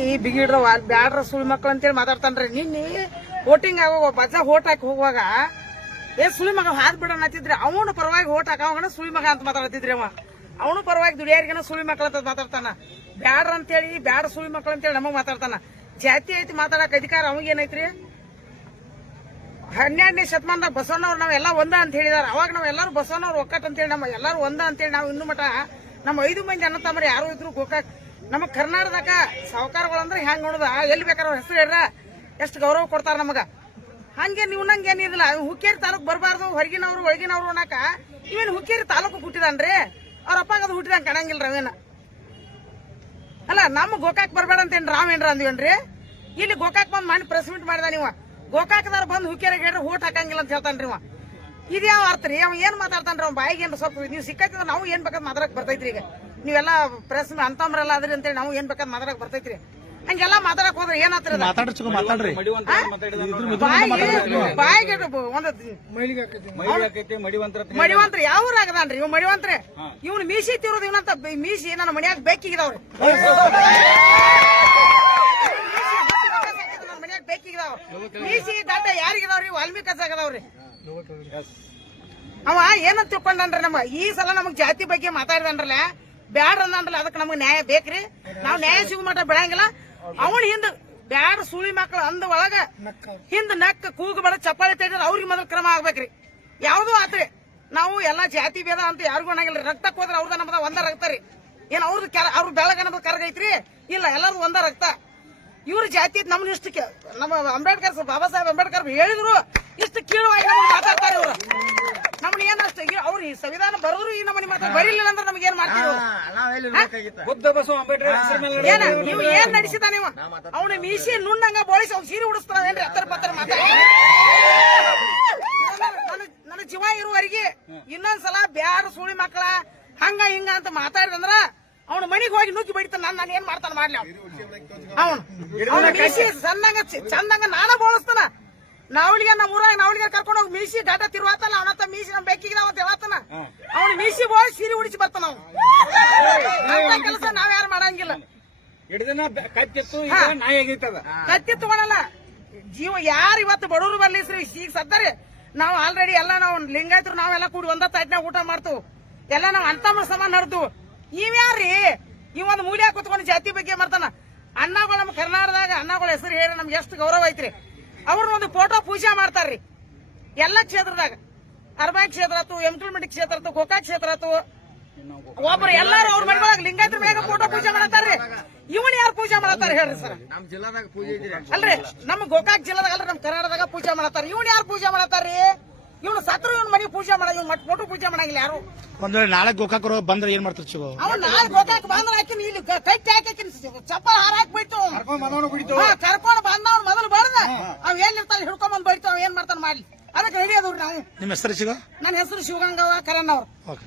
ಈ ಬ್ಯಾಡ್ರ ಸುಳಿ ಮಕ್ಳು ಅಂತೇಳಿ ಮಾತಾಡ್ತಾನ್ರಿ. ನಿನ್ನೆ ವೋಟಿಂಗ್ ಆಗೋ ಬಜ ಓಟ್ ಹಾಕಿ ಹೋಗುವಾಗ, ಏ ಸುಳಿ ಮಗ ಹಾದ್ ಬಿಡೋಣ ಅಂತಿದ್ರಿ. ಅವನು ಪರವಾಗಿ ಓಟ್ ಹಾಕೋಣ ಸುಳಿ ಮಗ ಅಂತ ಮಾತಾಡತಿದ್ರಿ ಅವ. ಅವನು ಪರವಾಗಿ ದುಡಿಯಾರಿಗನ ಸುಳಿ ಮಕ್ಳು ಅಂತ ಮಾತಾಡ್ತಾನ. ಬ್ಯಾಡ್ರ ಅಂತೇಳಿ ಬ್ಯಾಡ ಸುಳಿ ಮಕ್ಳು ಅಂತೇಳಿ ನಮಗ್ ಮಾತಾಡ್ತಾನ. ಜಾತಿ ಐತಿ ಮಾತಾಡಕ್ ಅಧಿಕಾರ ಅವಾಗೇನೈತ್ರಿ ಹನ್ನೆರಡನೇ ಶತಮಾನದಾಗ ಬಸವಣ್ಣವ್ರು ನಾವೆಲ್ಲ ಒಂದ ಅಂತ ಹೇಳಿದಾರ. ಅವಾಗ ನಾವೆಲ್ಲರೂ ಬಸವಣ್ಣವ್ರು ಒಕ್ಕಟ್ ಅಂತೇಳಿ, ನಮ್ಮ ಎಲ್ಲರೂ ಒಂದ ಅಂತೇಳಿ ನಾವು ಇನ್ನು ಮಠ, ನಮ್ಮ ಐದು ಮಂದಿ ಅನ್ನ ತಮ್ಮರು ಯಾರು ಇದ್ರು ಗೋಕಾಕ್ ನಮ್ಮ ಕರ್ನಾಟಕದಾಗ ಸಾವುಕಾರಗಳಂದ್ರೆ ಹೆಂಗೆ ನೋಡುದ? ಎಲ್ಲಿ ಬೇಕಾದ್ರೆ ಹೆಸರು ಹೇಳ್ರ. ಎಷ್ಟು ಗೌರವ ಕೊಡ್ತಾರೆ ನಮಗ? ಹಂಗೆ ನೀವು ನಂಗೆ ಏನಿದಿಲ್ಲ ಹುಕ್ಕೇರಿ ತಾಲೂಕ್ ಬರಬಾರ್ದು, ಹೊರಗಿನವ್ರು, ಒಳಗಿನವ್ರು ಅನ್ನಕ ಇವೇನು ಹುಕ್ಕೇರಿ ತಾಲೂಕು ಹುಟ್ಟಿದನ್ರಿ? ಅವ್ರ ಅಪ್ಪಾಗ ಅದು ಹುಟ್ಟಿದಂಗೆ ಕಾಣಂಗಿಲ್ಲ ರವೇನ ಅಲ್ಲ, ನಮ್ಮ ಗೋಕಾಕ್ ಬರಬೇಡ ಅಂತೇನ್ ರಾವ್ ಏನ್ರ ಅಂದಿವೇನ್ರಿ? ಇಲ್ಲಿ ಗೋಕಾಕ್ ಬಂದು ಮಾಡಿ ಪ್ರೆಸ್ ಮೀಟ್ ಮಾಡಿದ ನೀವ. ಗೋಕಾಕ್ದಾರ ಬಂದ್ ಹುಕ್ಕೇರಿಗೆ ಹೇಳ್ರಿ ಓಟ್ ಹಾಕಂಗಿಲ್ಲ ಅಂತ ಹೇಳ್ತಾನ್ರಿ ಇವ. ಇದು ಯಾವ ಅರ್ಥ ರೀ? ಅವ ಏನ್ ಮಾತಾಡ್ತಾನ್ರಿ ಅವ್ನ ಬಾಯಿಗೆ ಏನ್ ಸ್ವಲ್ಪ ನೀವು ಸಿಕ್ಕತ್ತಿದ್ರೆ ನಾವು ಏನ್ ಬೇಕಾದ್ ಮಾತಾಡಕ್ ಬರ್ತೈತ್ರಿ ಈಗ. ನೀವೆಲ್ಲ ಪ್ರೆಸ್ ಅಂತಮ್ರಲ್ಲ ಅದ್ರಿ ಅಂತೇಳಿ ನಾವು ಏನ್ ಬೇಕಾದ್ ಮಾತಾಡಕ್ ಬರ್ತೈತ್ರಿ. ಹಂಗೆಲ್ಲ ಮಾತಾಡಕ್ ಹೋದ್ರೆ ಏನಾತ್ರ? ಮಾತಾಡ್ರಿ ಬಾಯಿಗೆ ಒಂದು ಮಡಿವಂತರ ಮಡಿವಂತ್ರಿ ಯಾವ ಊರಾಗದಾನ್ರಿ ಇವ್ ಮಡಿವಂತ್ರ? ಇವ್ನು ಮೀಸಿ ತಿರೋದು ಇವನಂತ ಮೀಸಿ ನನ್ನ ಮನ್ಯಾಗ ಬೇಕಿಗಿದಾವ್ರಿ. ಮನ್ಯಾಗ ಬೇಕಿಗಿದಾವ ಮೀಸಿ ದಾಟ ಯಾರಿಗಿದಾವ್ರಿ? ವಾಲ್ಮೀಕಿ ಕಸಾಗದಾವ್ರಿ ಅವ ಏನಂತ ತಿಳ್ಕೊಂಡ್ರ ನಮ್ಮ? ಈ ಸಲ ನಮಗ್ ಜಾತಿ ಬಗ್ಗೆ ಮಾತಾಡಿದ್ರಲ್ಲ ಬ್ಯಾಡ ಅಂದ್ರಲ್ಲ ಅದಕ್ಕೆ ನಮ್ಗೆ ನ್ಯಾಯ ಬೇಕ್ರಿ. ನಾವ್ ನ್ಯಾಯ ಸಿಗೋ ಮಟ್ಟ ಬೆಳಂಗಿಲ್ಲ. ಅವನ ಹಿಂದ ಬ್ಯಾಡ ಸುಳಿ ಮಕ್ಕಳು ಅಂದ ಒಳಗ ಹಿಂದ ನಕ್ಕ ಕೂಗು ಬಡ, ಚಪ್ಪಾಳಿ ತೆಗೆದ್ರೆ ಅವ್ರಿಗೆ ಮೊದಲು ಕ್ರಮ ಆಗ್ಬೇಕ್ರಿ. ಯಾವ್ದು ಆತ್ರಿ. ನಾವು ಎಲ್ಲಾ ಜಾತಿ ಭೇದ ಅಂತ ಯಾರಿಗೂ ಅನ್ನಂಗಿಲ್ಲ. ರಕ್ತಕ್ಕೆ ಹೋದ್ರೆ ಅವ್ರದ ನಮ್ದ ಒಂದ ರಕ್ತ ರೀ. ಏನ್ ಅವ್ರದ್ದು ಅವ್ರ ಬೆಳಗ ನಮ್ದು ಕರಗೈತ್ರಿ ಇಲ್ಲ ಎಲ್ಲಾರು ಒಂದ ರಕ್ತ. ಇವ್ರ ಜಾತಿ ನಮ್ನ ಇಷ್ಟಕ್ಕೆ ನಮ್ಮ ಅಂಬೇಡ್ಕರ್ ಬಾಬಾ ಸಾಹೇಬ್ ಅಂಬೇಡ್ಕರ್ ಹೇಳಿದ್ರು ಇಷ್ಟು ಕೀಳುವಾಗಿ ನಮಗೆ ಮಾತಾಡ್ತಾರೆ ಅವರು ನಮ್ಗೆ ಏನ್ ಅಷ್ಟು? ಅವ್ರು ಈ ಸಂವಿಧಾನ ಬರೋರು ಈ ನಮ್ಮನೆ ಮಾತಾಡ್ ಬರೀಲಿಲ್ಲ ಅಂದ್ರೆ ನಮ್ಗೆ ಏನ್ ಮಾಡ್ತೀವಿ ಇವ್ರು? ಬುದ್ಧ ಬಸವ ಅಂಬೇಡ್ಕರ್ ಹೆಸರ ಮೇಲೆ ಏನ ನೀವು ಏನ್ ನಡೆಸಿದ ನೀವು? ಅವನ ಮೀಸಿ ನುಣ್ಣಂಗ ಬೋಳಿಸಿ ಅವ್ನು ಸೀರೆ ಉಡಿಸ್ತಾನ ಏನ್ರಿ ಹತ್ತರ ಪತ್ರ ಮಾತಾಡಿ. ನನ್ನ ಜೀವ ಇರುವವರೆಗೆ ಇನ್ನೊಂದ್ಸಲ ಬ್ಯಾಡ ಸುಳಿ ಮಕ್ಕಳ ಹಂಗ ಹಿಂಗ ಅಂತ ಮಾತಾಡಿದಂದ್ರ ಅವನ ಮನೆಗೆ ಹೋಗಿ ನುಗ್ಗಿ ಬಡಿತಾನ ನಾನು ನಾನು ಏನ್ ಮಾಡ್ತಾನ ಮಾಡ್ಲಿ ಅವನು. ಅವನ ಮೀಸಿ ಸಣ್ಣಂಗ ಚಂದಂಗ ನಾನ ಬೋಳಿಸ್ತಾನ. ನಾವಳಿಗೆ ನಮ್ಮ ಊರಾಗ ನಾವಳಿಗೆ ಕರ್ಕೊಂಡು ಹೋಗಿ ಮೀಸಿ ಡಾಟಾ ತಿರುವಾತಲ್ಲ ಅವನತ್ತ ಮೀಸಿ ನಮ್ ಬೆಕ್ಕಿಗೆ ಅಂತ ಹೇಳತ್ತಾನ ಅವ್ನು ಮೀಸಿ ಹೋಗಿ ಸೀರೆ ಉಡಿಸಿ ಬರ್ತಾನ ಅವ್ನು. ಕೆಲಸ ನಾವ್ ಯಾರು ಮಾಡಂಗಿಲ್ಲ. ಹಿಡಿದನ ಕತ್ತಿತ್ತು ನಾಯಿ ಕತ್ತಿ ತಗೊಳಲ್ಲ ಜೀವ ಯಾರು ಇವತ್ತು ಬಡವರು ಬರ್ಲಿ ಶ್ರೀ ಈಗ ಸದ್ದಾರೆ ನಾವು ಆಲ್ರೆಡಿ ಎಲ್ಲ ನಾವು ಲಿಂಗಾಯತರು ನಾವೆಲ್ಲ ಕೂಡಿ ಒಂದ ತಾಟ್ನಾಗ ಊಟ ಮಾಡ್ತು. ಎಲ್ಲ ನಾವು ಅಂತಮ್ಮ ಸಮಾನ ನಡ್ದು. ಇವ್ಯಾರ್ರಿ ಈ ಒಂದು ಮೂಲ್ಯ ಕುತ್ಕೊಂಡು ಜಾತಿ ಬಗ್ಗೆ ಮಾಡ್ತಾನ. ಅಣ್ಣಗಳು ನಮ್ಮ ಕರ್ನಾಟಕದಾಗ ಅಣ್ಣಗಳ ಹೆಸರು ಹೇಳಿ ನಮ್ಗೆ ಎಷ್ಟು ಗೌರವ ಐತ್ರಿ. ಅವ್ರನ್ನ ಒಂದು ಫೋಟೋ ಪೂಜೆ ಮಾಡ್ತಾರ್ರಿ. ಎಲ್ಲ ಕ್ಷೇತ್ರದಾಗ. ಅರ್ಬಾಯಿ ಕ್ಷೇತ್ರ ಆತು ಎಂಟಲ್ಮೆಂಟ್ ಕ್ಷೇತ್ರ ಆತು ಗೋಕಾಕ್ ಕ್ಷೇತ್ರ ಆತು ಒಬ್ರು ಎಲ್ಲಾರು ಅವ್ರ ಮನೆಯೊಳಗ ಲಿಂಗಾಯತ್ರ ಮೇಲೆ ಫೋಟೋ ಪೂಜೆ ಮಾಡತ್ತಾರ್ರಿ ಇವನ್ ಯಾರು ಪೂಜೆ ಮಾಡತ್ತಾರ ಹೇಳ್ರಿ ಸರ್. ನಮ್ ಜಿಲ್ಲಾದಾಗ ಪೂಜೆ ಐತ್ರಿ ಅಲ್ರಿ ನಮ್ಮ ಗೋಕಾಕ್ ಜಿಲ್ಲಾದಾಗ ಅಲ್ರಿ ನಮ್ಮ ಕರ್ನಾಟಕದಾಗ ಪೂಜೆ ಮಾಡತ್ತಾರ ಇವನ್ ಯಾರು ಪೂಜೆ ಮಾಡತ್ತಾರ್ರಿ ಇವ್ನು ಸತ್ರು ಇವನ್ ಮನೆ ಪೂಜೆ ಮಾಡ ಇವ್ನ ಮಟ್ ಫೋಟೋ ಪೂಜೆ ಮಾಡಂಗಿಲ್ಲ ಯಾರು? ಒಂದ್ ವೇಳೆ ನಾಳೆ ಗೋಕಾಕರು ಬಂದ್ರೆ ಏನ್ ಮಾಡ್ತಾರೆ ಚಿಗು ಅವ್ ನಾಳೆ ಗೋಕಾಕ್ ಬಂದ್ರೆ ಹಾಕಿನ ಇಲ್ಲಿ ಕ- ಹಾಕಿನ. ಚಪ್ಪಲ್ ಹಾರಾಕ್ ಬಿಟ್ಟು ಕರ್ಕೊಂಡು ಬಂದವ್ನ ಮೊದಲು ಅವ್ ಏನ್ ಇರ್ತಾನೆ ಹಿಡ್ಕೊಂಡ್ ಬಂದ್ ಅವ್ ಏನ್ ಮಾಡ್ತಾನ ಮಾಡ್ಲಿ. ಅದಕ್ಕೆ ರೆಡಿ ಅದ್ರಿ ನಾವು ನಿಮ್ಮ ಹೆಸರು ಶಿವ? ನನ್ನ ಹೆಸರು ಶಿವಗಂಗವ್ವ ಕರಣ್ಣವ್ರು ಓಕೆ